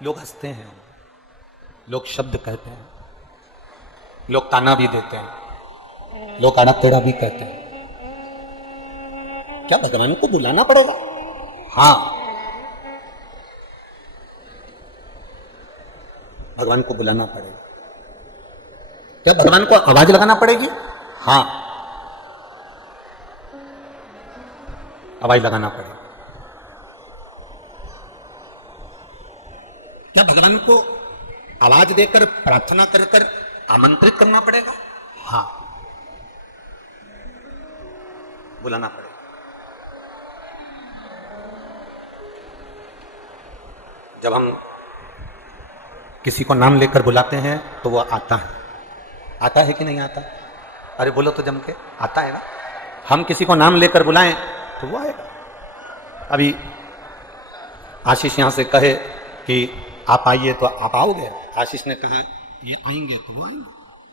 लोग हंसते हैं, लोग शब्द कहते हैं, लोग ताना भी देते हैं, लोग आड़ा टेढ़ा भी कहते हैं। क्या भगवान को बुलाना पड़ेगा? हाँ, भगवान को बुलाना पड़ेगा। क्या भगवान को आवाज लगाना पड़ेगी? हाँ, आवाज लगाना पड़ेगा। क्या भगवान को आवाज देकर प्रार्थना कर कर आमंत्रित करना पड़ेगा? हाँ, बुलाना पड़ेगा। जब हम किसी को नाम लेकर बुलाते हैं तो वो आता है। आता है कि नहीं आता? अरे बोलो तो जम के, आता है ना। हम किसी को नाम लेकर बुलाएं तो वो आएगा। अभी आशीष यहां से कहे कि आप आइए तो आप आओगे। आशीष ने कहा ये आएंगे तो वो आएंगे।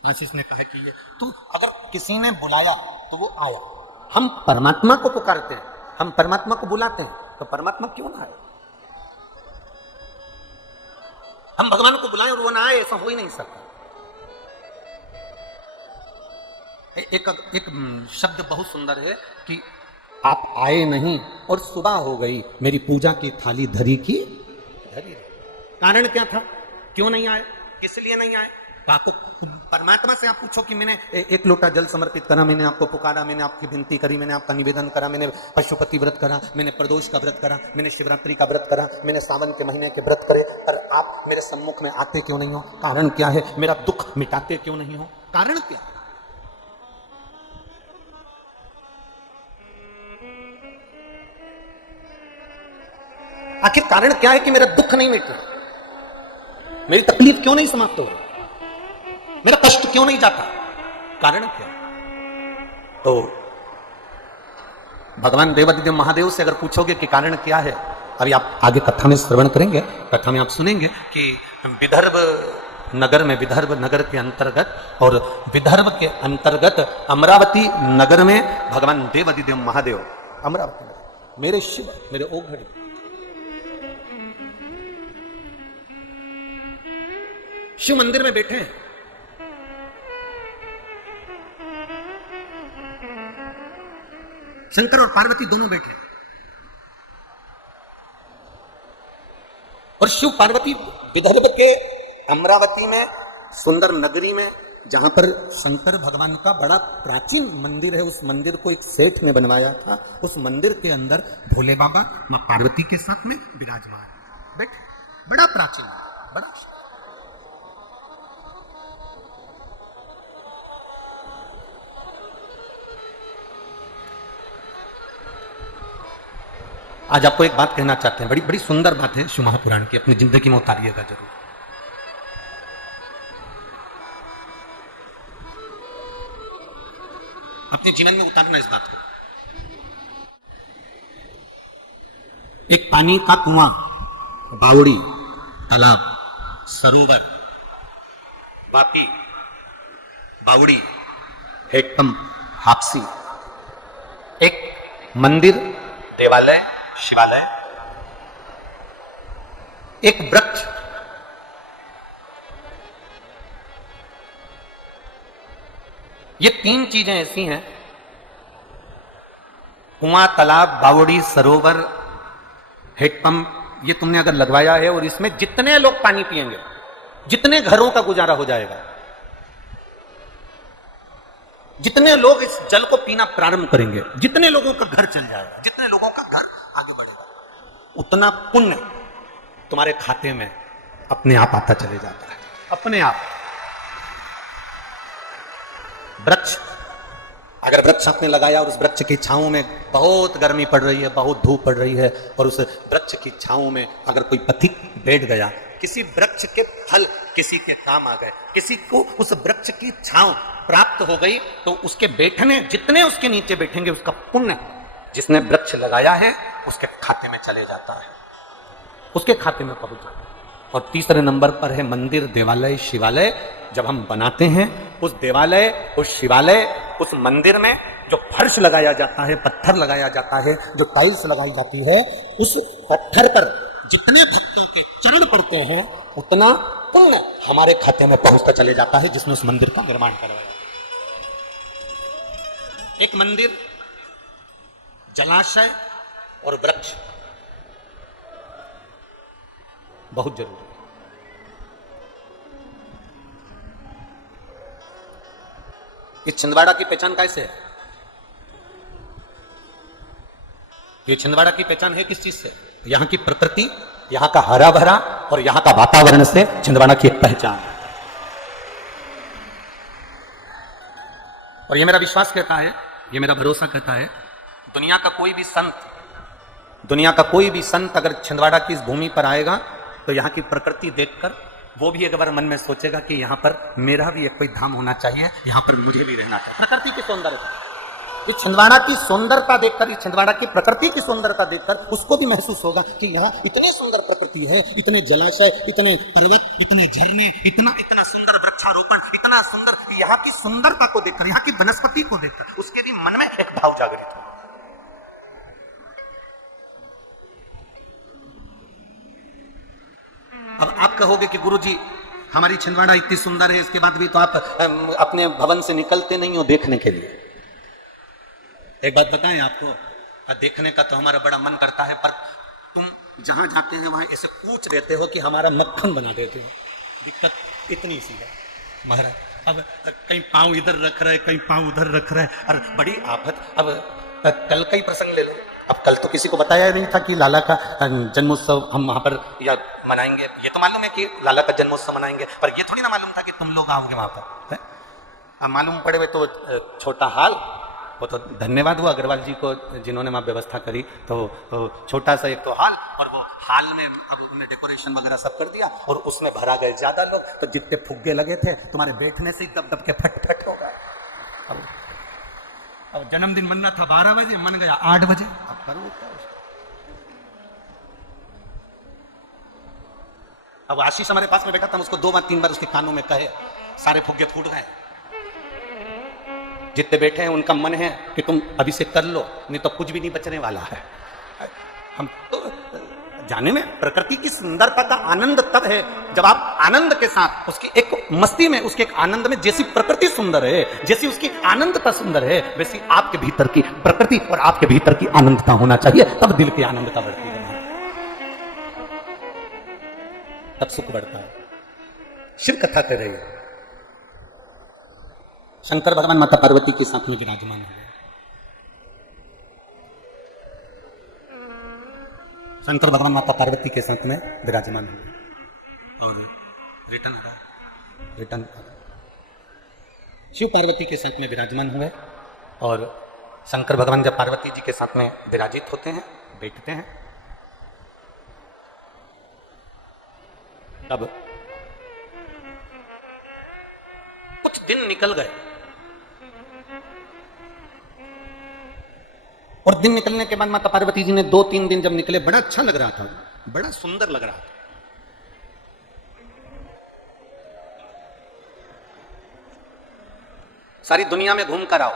आशीष ने कहा कि ये, तो अगर किसी ने बुलाया तो वो आया। हम परमात्मा को पुकारते हैं, हम परमात्मा को बुलाते हैं, तो परमात्मा क्यों ना आए? हम भगवान को बुलाएं और वो ना आए, ऐसा हो ही नहीं सकता। एक शब्द बहुत सुंदर है कि आप आए नहीं और सुबह हो गई, मेरी पूजा की थाली धरी की धरी। कारण क्या था? क्यों नहीं आए? किस लिए नहीं आए? आपको परमात्मा से आप पूछो कि मैंने एक लोटा जल समर्पित करा, मैंने आपको पुकारा, मैंने आपकी विनती करी, मैंने आपका निवेदन करा, मैंने पशुपति व्रत करा, मैंने प्रदोष का व्रत करा, मैंने शिवरात्रि का व्रत करा, मैंने सावन के महीने के व्रत करे, पर आप मेरे सम्मुख में आते क्यों नहीं हो? कारण क्या है? मेरा दुख मिटाते क्यों नहीं हो? कारण क्या है? आखिर कारण क्या है कि मेरा दुख नहीं मिट रहा? मेरी तकलीफ क्यों नहीं समाप्त हो रही? मेरा कष्ट क्यों नहीं जाता? कारण क्या? तो भगवान देवादिदेव महादेव से अगर पूछोगे कि कारण क्या है, अभी आप आगे कथा में श्रवण करेंगे, कथा में आप सुनेंगे कि विदर्भ नगर में, विदर्भ नगर के अंतर्गत और विदर्भ के अंतर्गत अमरावती नगर में भगवान देवादिदेव महादेव, अमरावती नगर, मेरे शिव, मेरे ओघड़, शिव मंदिर में बैठे हैं। शंकर और पार्वती दोनों बैठे हैं और शिव पार्वती विदर्भ के अमरावती में सुंदर नगरी में, जहां पर शंकर भगवान का बड़ा प्राचीन मंदिर है, उस मंदिर को एक सेठ ने बनवाया था। उस मंदिर के अंदर भोले बाबा मां पार्वती के साथ में विराजमान बैठे। बड़ा प्राचीन, बड़ा। आज आपको एक बात कहना चाहते हैं, बड़ी बड़ी सुंदर बात है शिव महापुराण की, अपनी जिंदगी में उतारिएगा जरूर। अपने जीवन में उतारना इस बात को। एक पानी का कुआं, बावड़ी, तालाब, सरोवर, वापी, बावड़ी, हेडपंप, हापसी, एक मंदिर, देवालय, शिवालय, एक वृक्ष, ये तीन चीजें ऐसी हैं, कुआं, तालाब, बावड़ी, सरोवर, हेडपंप, ये तुमने अगर लगवाया है और इसमें जितने लोग पानी पिएंगे, जितने घरों का गुजारा हो जाएगा, जितने लोग इस जल को पीना प्रारंभ करेंगे, जितने लोगों का घर चल जाएगा, जितने लोगों का घर आगे बढ़ेगा, उतना पुण्य तुम्हारे खाते में अपने आप आता चले जाता है, अपने आप। वृक्ष, अगर वृक्ष आपने लगाया और उस वृक्ष की छांव में बहुत गर्मी पड़ रही है, बहुत धूप पड़ रही है, और उस वृक्ष की छांव में अगर कोई पथिक बैठ गया, किसी वृक्ष के फल किसी के काम आ गए, किसी को उस वृक्ष की छांव प्राप्त हो गई, तो उसके बैठने, जितने उसके नीचे बैठेंगे, उसका पुण्य जिसने वृक्ष लगाया है उसके खाते में चले जाता है, उसके खाते में पहुंच जाता है। और तीसरे नंबर पर है मंदिर, देवालय, शिवालय। जब हम बनाते हैं उस देवालय, उस शिवालय, उस मंदिर में जो फर्श लगाया जाता है, पत्थर लगाया जाता है, जो टाइल्स लगाई जाती है, उस पत्थर पर जितने भक्तों के चरण पड़ते करते हैं उतना पुण्य हमारे खाते में पहुंचता चले जाता है जिसने उस मंदिर का निर्माण करवाया। एक मंदिर, जलाशय और वृक्ष बहुत जरूरी है। इस छिंदवाड़ा की पहचान कैसे है? ये छिंदवाड़ा की पहचान है किस चीज से? यहां की प्रकृति, यहां का हरा भरा और यहां का वातावरण से छिंदवाड़ा की एक पहचान है। और ये मेरा विश्वास कहता है, ये मेरा भरोसा कहता है, दुनिया का कोई भी संत अगर छिंदवाड़ा की इस भूमि पर आएगा तो यहाँ की प्रकृति देखकर वो भी एक बार मन में सोचेगा कि यहाँ पर मेरा भी एक कोई धाम होना चाहिए, यहाँ पर मुझे भी रहना चाहिए। प्रकृति की सौंदर्यता, इस छिंदवाड़ा की सुंदरता देखकर, इस छिंदवाड़ा की प्रकृति की सुंदरता देखकर उसको भी महसूस होगा कि यहाँ इतनी सुंदर प्रकृति है, इतने जलाशय, इतने पर्वत, इतने झरने, इतना सुंदर वृक्षारोपण, इतना सुंदर, यहाँ की सुंदरता को देखकर, यहाँ की वनस्पति को देखकर उसके भी मन में एक भाव जागृत होगा। अब आप कहोगे कि गुरुजी हमारी छिंदवाड़ा इतनी सुंदर है, इसके बाद भी तो आप अपने भवन से निकलते नहीं हो देखने के लिए। एक बात बताएं आपको, देखने का तो हमारा बड़ा मन करता है, पर तुम जहां जाते हैं वहां ऐसे पूछ देते हो कि हमारा मक्खन बना देते हो। दिक्कत इतनी सी है महाराज। अब कहीं पांव इधर रख रहे, कहीं पांव उधर रख रहे, और बड़ी आफत। अब कल का ही प्रसंग ले लो। अब कल तो किसी को बताया नहीं था कि लाला का जन्मोत्सव हम वहां पर या मनाएंगे। ये तो मालूम है कि लाला का जन्मोत्सव मनाएंगे, पर ये थोड़ी ना मालूम था कि तुम लोग आओगे वहां पर। अब मालूम पड़े हुए तो छोटा हाल, वो तो धन्यवाद हुआ अग्रवाल जी को जिन्होंने वहां व्यवस्था करी। तो छोटा सा एक तो हाल, और वो हाल में अब उन्होंने डेकोरेशन वगैरह सब कर दिया और उसमें भरा गए ज्यादा लोग, तो जितने फुग्गे लगे थे तुम्हारे बैठने से ही दब दब के फट हो गए। अब जन्मदिन बनना था 12 बजे, मन गया 8 बजे। अब करो अब आशीष हमारे पास में बैठा था, हम उसको 2 बार 3 बार उसके कानों में कहे, सारे फुग्गे फूट गए। जितने बैठे हैं उनका मन है कि तुम अभी से कर लो, नहीं तो कुछ भी नहीं बचने वाला है। हम तो जाने में प्रकृति की सुंदरता का आनंद तब है जब आप आनंद के साथ उसकी एक मस्ती में, उसके एक आनंद में, जैसी प्रकृति सुंदर है, जैसी उसकी आनंदता सुंदर है, वैसी आपके भीतर की प्रकृति और आपके भीतर की आनंदता होना चाहिए। तब दिल की आनंदता बढ़ती है, तब सुख बढ़ता है। शिव कथा कर रही है, शंकर भगवान माता पार्वती के साथ में विराजमान हुए। शंकर भगवान माता पार्वती के साथ में विराजमान हुए और रिटर्न शिव पार्वती के साथ में विराजमान हुए। और शंकर भगवान जब पार्वती जी के साथ में विराजित होते हैं, बैठते हैं, तब कुछ दिन निकल गए और दिन निकलने के बाद माता पार्वती जी ने 2-3 दिन जब निकले, बड़ा अच्छा लग रहा था, बड़ा सुंदर लग रहा था। सारी दुनिया में घूम कर आओ,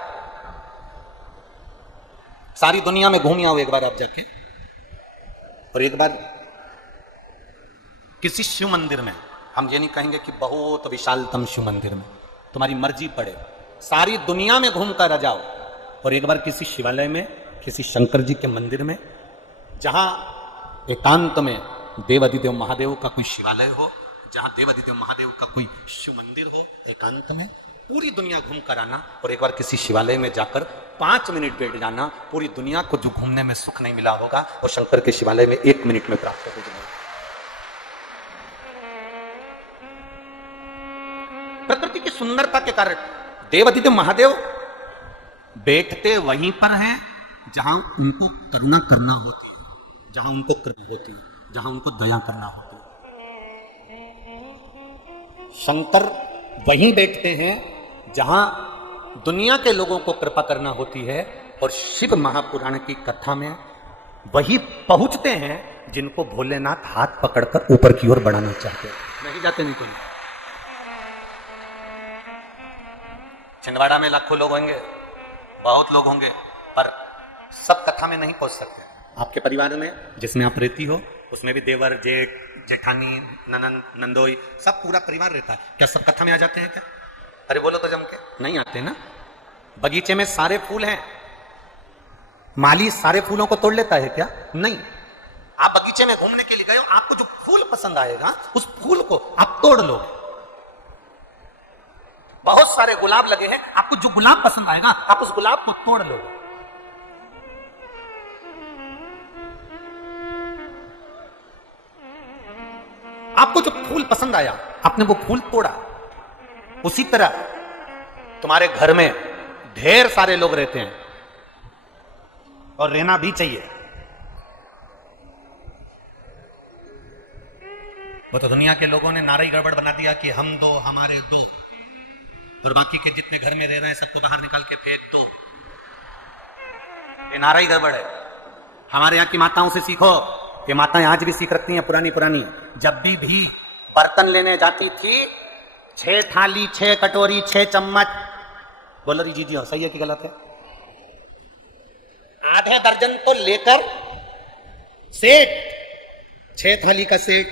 सारी दुनिया में घूम आओ एक बार आप जाके, और एक बार किसी शिव मंदिर में, हम ये नहीं कहेंगे कि बहुत विशालतम शिव मंदिर में, तुम्हारी मर्जी पड़े, सारी दुनिया में घूम कर आ जाओ और एक बार किसी शिवालय में, किसी शंकर जी के मंदिर में, जहां एकांत में देवाधिदेव महादेव का कोई शिवालय हो, जहां देवाधिदेव महादेव का कोई शिव मंदिर हो, एकांत में पूरी दुनिया घूम कर आना। और एक बार किसी शिवालय में जाकर 5 मिनट बैठ जाना, पूरी दुनिया को जो घूमने में सुख नहीं मिला होगा और शंकर के शिवालय में 1 मिनट में प्राप्त हो जाएगा। प्रकृति की सुंदरता के कारण देवाधिदेव महादेव बैठते वहीं पर हैं जहां उनको करुणा करना होती है, जहां उनको कृपा होती है, जहां उनको दया करना होती है। शंकर वहीं बैठते हैं जहां दुनिया के लोगों को कृपा करना होती है, और शिव महापुराण की कथा में वही पहुंचते हैं जिनको भोलेनाथ हाथ पकड़कर ऊपर की ओर बढ़ाना चाहते हैं। नहीं जाते नहीं कोई। छिंदवाड़ा में लाखों लोग होंगे, बहुत लोग होंगे, पर सब कथा में नहीं पहुंच सकते। आपके परिवार में जिसमें आप रहती हो उसमें भी देवर, जेठ, जेठानी, ननन, नंदोई, सब पूरा परिवार रहता है। क्या सब कथा में आ जाते हैं क्या? अरे बोलो तो जम के, नहीं आते ना। बगीचे में सारे फूल हैं, माली सारे फूलों को तोड़ लेता है क्या? नहीं। आप बगीचे में घूमने के लिए गए हो, आपको जो फूल पसंद आएगा उस फूल को आप तोड़ लो। बहुत सारे गुलाब लगे हैं, आपको जो गुलाब पसंद आएगा आप उस गुलाब को तोड़ लो। आपको जो फूल पसंद आया आपने वो फूल तोड़ा। उसी तरह तुम्हारे घर में ढेर सारे लोग रहते हैं और रहना भी चाहिए। वो तो दुनिया के लोगों ने नारा ही गड़बड़ बना दिया कि हम दो हमारे दो, और बाकी के जितने घर में रह रहे हैं सबको बाहर निकाल के फेंक दो। ये नारा ही गड़बड़ है। हमारे यहाँ की माताओं से सीखो, ये माताएं आज भी सीख रखती हैं पुरानी पुरानी। जब भी बर्तन लेने जाती थी, 6 थाली 6 कटोरी 6 चम्मच, बोलो जी जी सही है कि गलत है? आधा दर्जन तो लेकर सेट, 6 थाली का सेट,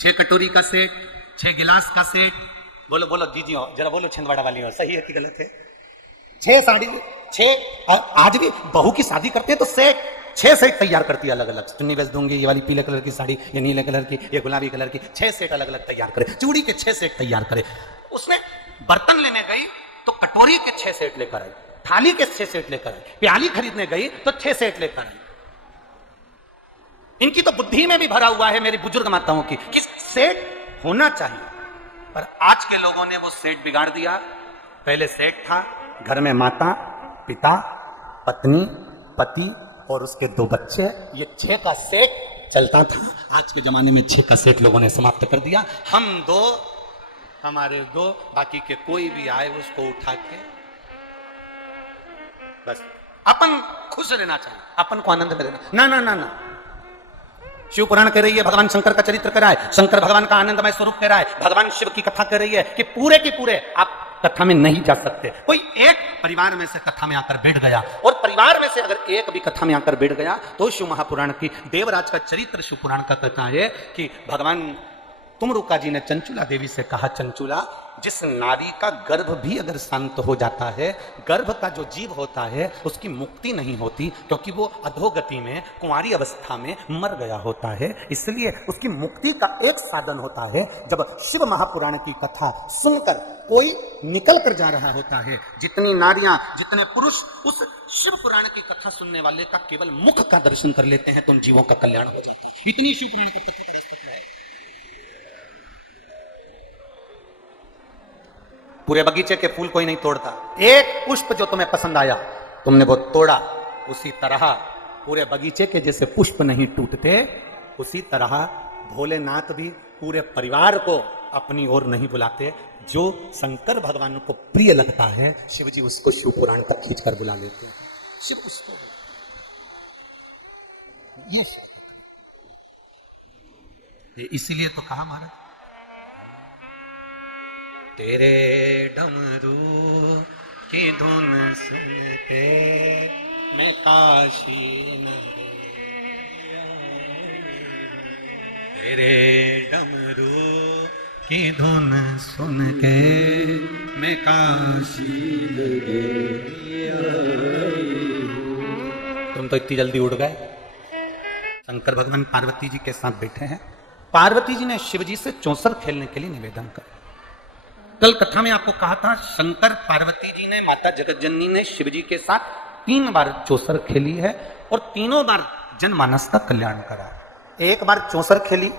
6 कटोरी का सेट, 6 गिलास का सेट, बोलो बोलो जी जी जरा बोलो छिंदवाड़ा वाली हो, सही है कि गलत है? 6 साड़ी 6, आज भी बहू की शादी करते हैं तो सेट 6 सेट तैयार करती है अलग अलग। चुन्नी बेच दूंगी, ये वाली पीले कलर की साड़ी, ये नीले कलर की, ये गुलाबी कलर की, 6 सेट अलग अलग तैयार करे। चूड़ी के 6 सेट तैयार करे। उसमें बर्तन लेने गई तो कटोरी के 6 सेट लेकर आई, थाली के 6 सेट लेकर आई, प्याली खरीदने गई तो 6 सेट लेकर आई। इनकी तो बुद्धि में भी भरा हुआ है मेरी बुजुर्ग माताओं की कि सेट होना चाहिए, पर आज के लोगों ने वो सेट बिगाड़ दिया। पहले सेट था, घर में माता, पिता, पत्नी, पति और उसके 2 बच्चे, ये 6 का सेट चलता था। आज के जमाने में 6 का सेट लोगों ने समाप्त कर दिया। हम 2 हमारे 2, बाकी के कोई भी आए उसको उठा के बस अपन खुश रहना चाहिए, अपन को आनंद में रहना। ना ना ना ना, शिव पुराण कह रही है भगवान शंकर का चरित्र कह रहा है, शंकर भगवान का आनंदमय स्वरूप कह रहा है, भगवान शिव की कथा कह रही है कि पूरे के पूरे आप कथा में नहीं जा सकते। कोई एक परिवार में से कथा में आकर बैठ गया, और परिवार में से अगर एक भी कथा में आकर बैठ गया तो शिव महापुराण की देवराज का चरित्र शिव पुराण का कहता है कि भगवान तुमरुका जी ने चंचुला देवी से कहा, चंचुला जिस नारी का गर्भ भी अगर शांत हो जाता है, गर्भ का जो जीव होता है उसकी मुक्ति नहीं होती, क्योंकि वो अधोगति में कुंवारी अवस्था में मर गया होता है। इसलिए उसकी मुक्ति का एक साधन होता है, जब शिव महापुराण की कथा सुनकर कोई निकल कर जा रहा होता है, जितनी नारियां जितने पुरुष उस शिव पुराण की कथा सुनने वाले का केवल मुख का दर्शन कर लेते हैं तो उन जीवों का कल्याण हो जाता है। इतनी शिव पुराण की कथा पूरे बगीचे के फूल कोई नहीं तोड़ता। एक पुष्प जो तुम्हें पसंद आया तुमने वो तोड़ा, उसी तरह पूरे बगीचे के जैसे पुष्प नहीं टूटते, उसी तरह भोलेनाथ भी पूरे परिवार को अपनी ओर नहीं बुलाते। जो शंकर भगवान को प्रिय लगता है शिव जी उसको शिव पुराण तक खींच कर बुला लेते हैं। शिव उसको ये इसीलिए तो कहा महाराज, तेरे डमरू की धुन सुन के मैं काशी नगरी, तेरे डमरू की धुन सुन के मैं काशी नगरी। तुम तो इतनी जल्दी उड़ गए। शंकर भगवान पार्वती जी के साथ बैठे हैं। पार्वती जी ने शिव जी से चौसर खेलने के लिए निवेदन कर। कल कथा में आपको कहा था शंकर पार्वती जी ने, माता जगतजननी ने शिव जी के साथ 3 बार चौसर खेली है और तीनों बार जनमानस का कल्याण करा। एक बार चौसर खेली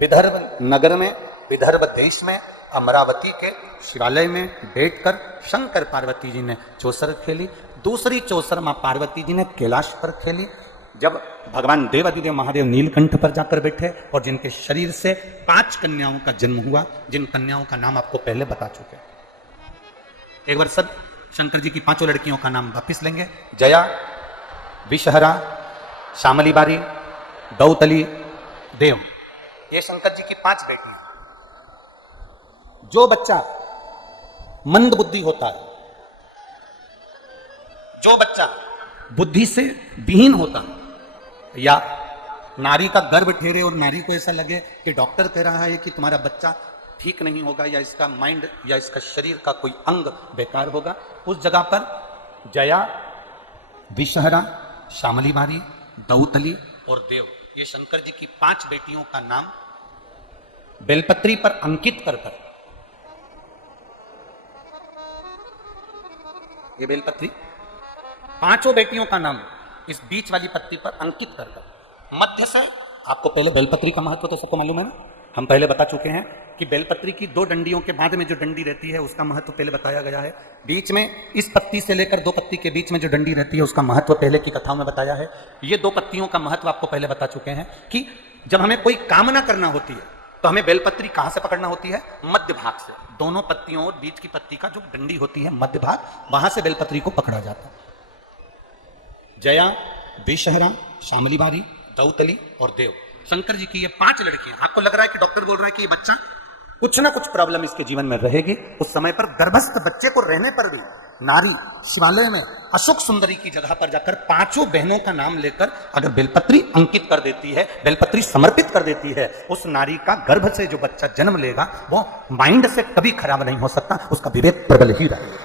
विदर्भ नगर में, विदर्भ देश में, अमरावती के शिवालय में बैठकर शंकर पार्वती जी ने चौसर खेली। दूसरी चौसर मां पार्वती जी ने कैलाश पर खेली, जब भगवान देवादिदेव महादेव नीलकंठ पर जाकर बैठे और जिनके शरीर से 5 कन्याओं का जन्म हुआ, जिन कन्याओं का नाम आपको पहले बता चुके। एक बार सब शंकर जी की 5 लड़कियों का नाम वापिस लेंगे। जया, विषहरा, श्यामली बारी, दौतली, देव, ये शंकर जी की 5 बेटियां। जो बच्चा मंद बुद्धि होता है, जो बच्चा बुद्धि से विहीन होता है, या नारी का गर्भ ठेरे और नारी को ऐसा लगे कि डॉक्टर कह रहा है कि तुम्हारा बच्चा ठीक नहीं होगा या इसका माइंड या इसका शरीर का कोई अंग बेकार होगा, उस जगह पर जया, विषहरा, श्यामली बारी, दौतली और देव, ये शंकर जी की 5 बेटियों का नाम बेलपत्री पर अंकित कर कर, ये बेलपत्री 5 बेटियों का नाम इस बीच वाली पत्ती पर अंकित कर कर, मध्य से, आपको पहले बेलपत्री का महत्व तो सबको मालूम है ना, हम पहले बता चुके हैं कि बेलपत्री की 2 डंडियों के बाद में जो डंडी रहती है उसका महत्व पहले बताया गया है। बीच में इस पत्ती से लेकर 2 पत्ती के बीच में जो डंडी रहती है उसका महत्व पहले की कथाओं में बताया है। ये 2 पत्तियों का महत्व आपको पहले बता चुके हैं कि जब हमें कोई कामना करना होती है तो हमें बेलपत्री कहां से पकड़ना होती है? मध्य भाग से। दोनों पत्तियों और बीच की पत्ती का जो डंडी होती है मध्य भाग, वहां से बेलपत्री को पकड़ा जाता है। जया, विषहरा, श्यामली बारी, दौतली और देव, शंकर जी की ये 5 लड़कियां। आपको लग रहा है कि डॉक्टर बोल रहा है कि ये बच्चा कुछ ना कुछ प्रॉब्लम इसके जीवन में रहेगी, उस समय पर गर्भस्थ बच्चे को रहने पर भी नारी शिवालय में अशोक सुंदरी की जगह पर जाकर 5 बहनों का नाम लेकर अगर बेलपत्री अंकित कर देती है, बेलपत्री समर्पित कर देती है, उस नारी का गर्भ से जो बच्चा जन्म लेगा वो माइंड से कभी खराब नहीं हो सकता, उसका विवेक प्रबल ही रहेगा,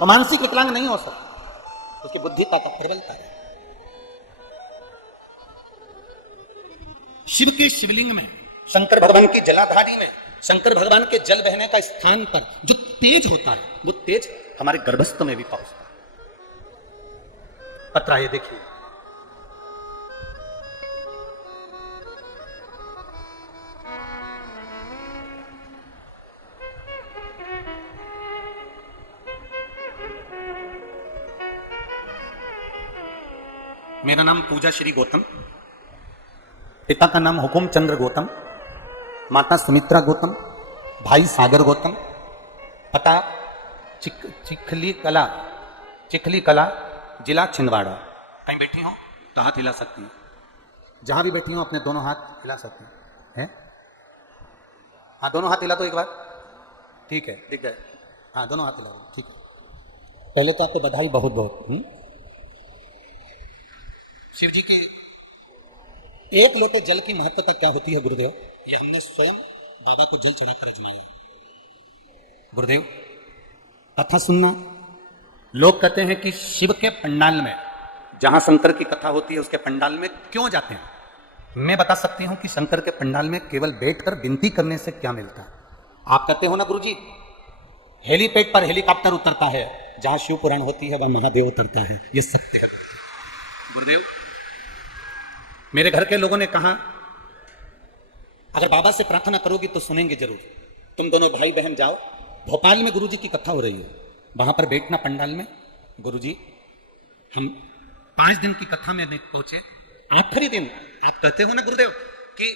वो मानसिक विकलांग नहीं हो सकता, उसकी बुद्धि का प्रबलता है। शिव के शिवलिंग में, शंकर भगवान की जलाधारी में, शंकर भगवान के जल बहने का स्थान पर जो तेज होता है वो तेज हमारे गर्भस्थ में भी पहुंचता है। पत्रा ये देखिए, मेरा नाम पूजा श्री गौतम, पिता का नाम हुकुम चंद्र गौतम, माता सुमित्रा गौतम, भाई सागर गौतम, पता चिखली कला, जिला छिंदवाड़ा। कहीं बैठी हो तो हाथ हिला सकती हैं, जहां भी बैठी हो अपने दोनों हाथ हिला सकती हैं। हाँ, दोनों हाथ हिला तो एक बार, ठीक है, ठीक है, हाँ दोनों हाथ हिला, ठीक है। पहले तो आपको बधाई बहुत बहुत। शिव जी की 1 लोटे जल की महत्वता क्या होती है गुरुदेव? ये हमने स्वयं बाबा को जल चढ़ाकर आजमाया। गुरुदेव, कथा सुनना, लोग कहते हैं कि शिव के पंडाल में, जहां शंकर की कथा होती है उसके पंडाल में क्यों जाते हैं? मैं बता सकती हूं कि शंकर के पंडाल में केवल बैठकर विनती करने से क्या मिलता है। आप कहते हो ना गुरुजी, हेलीपैड पर हेलीकॉप्टर उतरता है, जहां शिव पुराण होती है वहां महादेव उतरता है, ये सत्य है। गुरुदेव, मेरे घर के लोगों ने कहा अगर बाबा से प्रार्थना करोगी तो सुनेंगे जरूर, तुम दोनों भाई बहन जाओ, भोपाल में गुरुजी की कथा हो रही है, वहां पर बैठना पंडाल में। गुरुजी, हम 5 दिन की कथा में पहुंचे, आखिरी दिन आप कहते हो ना गुरुदेव कि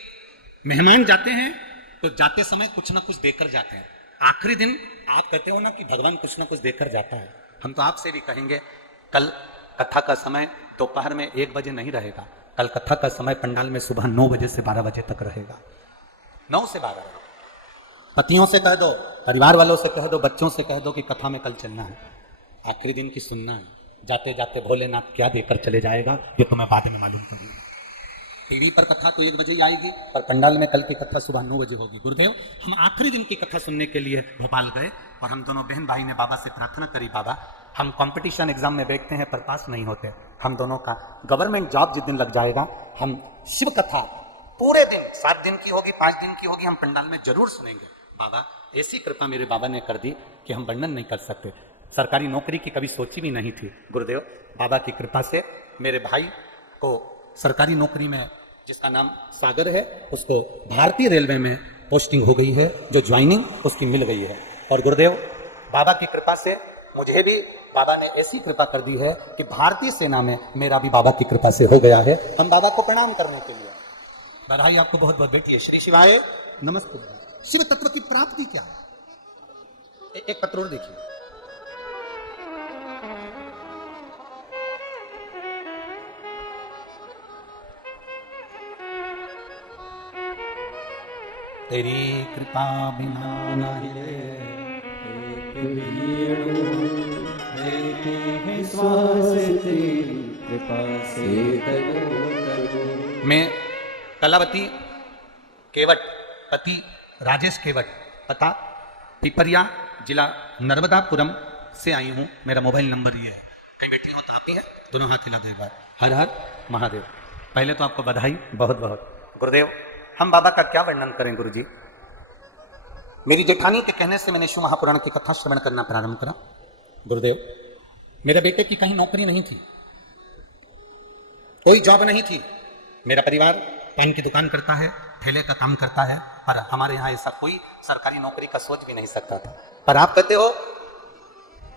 मेहमान जाते हैं तो जाते समय कुछ ना कुछ देकर जाते हैं, आखिरी दिन आप कहते हो ना कि भगवान कुछ ना कुछ देकर जाता है। हम तो आपसे भी कहेंगे, कल कथा का समय दोपहर में 1 बजे नहीं रहेगा, कल कथा का समय पंडाल में सुबह 9 बजे से 12 बजे तक रहेगा। 9 से 12। पतियों से कह दो, परिवार वालों से कह दो, बच्चों से कह दो कि कथा में कल चलना है, आखिरी दिन की सुनना है। जाते जाते भोलेनाथ क्या देकर चले जाएगा ये तो मैं बाद में मालूम करूंगा। टीवी पर कथा तो 1 बजे ही आएगी, पर पंडाल में कल की कथा सुबह 9 बजे होगी। गुरुदेव, हम आखिरी दिन की कथा सुनने के लिए भोपाल गए और हम दोनों बहन भाई ने बाबा से प्रार्थना करी, बाबा हम कंपटीशन एग्जाम में बैठते हैं पर पास नहीं होते, हम दोनों का गवर्नमेंट जॉब जिस दिन लग जाएगा हम शिव कथा पूरे दिन, 7 दिन की होगी, 5 दिन की होगी, हम पंडाल में जरूर सुनेंगे। बाबा, ऐसी कृपा मेरे बाबा ने कर दी कि हम वर्णन नहीं कर सकते। सरकारी नौकरी की कभी सोची भी नहीं थी। गुरुदेव, बाबा की कृपा से मेरे भाई को सरकारी नौकरी में, जिसका नाम सागर है, उसको भारतीय रेलवे में पोस्टिंग हो गई है, जो ज्वाइनिंग उसकी मिल गई है। और गुरुदेव, बाबा की कृपा से मुझे भी बाबा ने ऐसी कृपा कर दी है कि भारतीय सेना में मेरा भी बाबा की कृपा से हो गया है। हम बाबा को प्रणाम करने के लिए, बधाई आपको बहुत बहुत बेटी है। श्री शिवाय नमस्ते। शिव तत्व की प्राप्ति क्या है? एक पत्र और देखिए, तेरी कृपा बिना नहीं श्वास तेरी कृपा से मैं कलावती केवट, पति राजेश केवट, पता पिपरिया, जिला नर्मदापुरम से आई हूं। मेरा मोबाइल नंबर ये है। कहीं बेटी हो तो आप भी है, दोनों हाथ हिला दो एक बार। हर हर महादेव। पहले तो आपको बधाई बहुत बहुत। गुरुदेव, हम बाबा का क्या वर्णन करें गुरुजी। मेरी जेठानी के कहने से मैंने शिव महापुराण की कथा श्रवण करना प्रारंभ करा। गुरुदेव, मेरे बेटे की कहीं नौकरी नहीं थी, कोई जॉब नहीं थी। मेरा परिवार पान की दुकान करता है, ठेले का काम करता है, पर हमारे यहाँ ऐसा कोई सरकारी नौकरी का सोच भी नहीं सकता था। पर आप कहते हो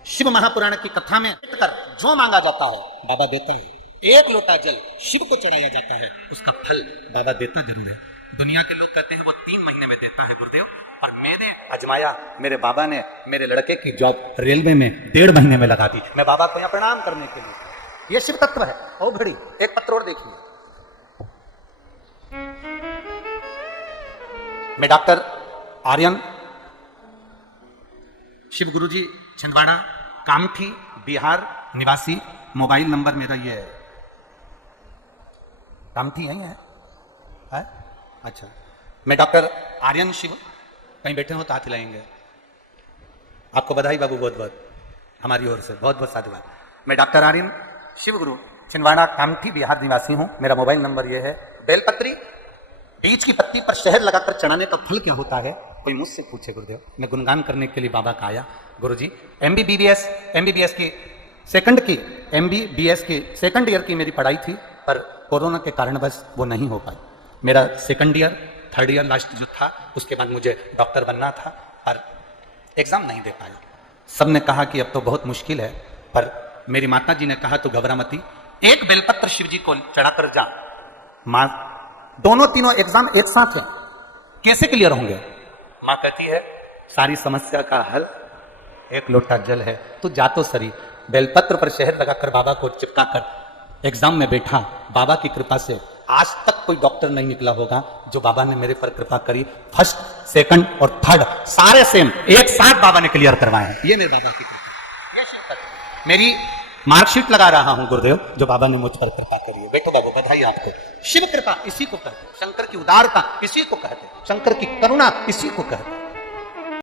शिव महापुराण की कथा में कर जो मांगा जाता है बाबा देता है। एक लोटा जल शिव को चढ़ाया जाता है, उसका फल बाबा देता जरूर है। दुनिया के लोग कहते हैं वो 3 महीने में देता है गुरुदेव, और मैंने अजमाया, मेरे बाबा ने मेरे लड़के की जॉब रेलवे में 1.5 महीने में लगा दी। मैं बाबा को यहाँ प्रणाम करने के लिए, ये शिव तत्व है। ओ घड़ी, एक पत्र और देखिए। मैं डॉक्टर आर्यन शिव गुरुजी, छिंदवाड़ा, कामठी, बिहार निवासी। मोबाइल नंबर मेरा ये है। कामठी यही है? अच्छा। मैं डॉक्टर आर्यन शिव, कहीं बैठे हो तो हाथ हिलाएंगे। आपको बधाई बाबू, बहुत बहुत हमारी ओर से बहुत बहुत साधुवाद। मैं डॉक्टर आर्यन शिव गुरु, छिंदवाड़ा, कामठी, बिहार निवासी हूं। मेरा मोबाइल नंबर यह है। बेलपत्री, बीज की पत्ती पर शहद लगाकर चढ़ाने का फल क्या होता है? कोई मुझसे पूछे गुरुदेव। मैं गुणगान करने के लिए बाबा का आया। गुरुजी, एमबीबीएस की सेकंड ईयर की मेरी पढ़ाई थी, पर कोरोना के कारण बस वो नहीं हो पाई। मेरा second year, third year last जो था, उसके बाद मुझे डॉक्टर बनना था, पर एग्जाम नहीं दे पाया। सबने कहा कि अब तो बहुत मुश्किल है, पर मेरी माता जी ने कहा तो घबरा मती, एक बेलपत्र शिव जी को चढ़ाकर जा। माँ, दोनों तीनों एग्जाम एक साथ है, कैसे क्लियर होंगे? माँ कहती है सारी समस्या का हल एक लोटा जल है, तू जा तो सरी। बेलपत्र पर शहद लगाकर बाबा को चिपका कर एग्जाम में बैठा। बाबा की कृपा से आज तक कोई डॉक्टर नहीं निकला होगा जो बाबा ने मेरे पर कृपा करी। फर्स्ट, सेकंड और थर्ड सारे सेम एक साथ बाबा ने क्लियर करवाए हैं। ये मेरे बाबा की कृपा, ये शिव कृपा। मेरी मार्कशीट लगा रहा हूं गुरुदेव, जो बाबा ने मुझ पर कृपा करी है। बेटो बाबू, बधाई आपको। शिव कृपा इसी को कहते, शंकर की उदारता इसी को कहते, शंकर की करुणा इसी को कहते।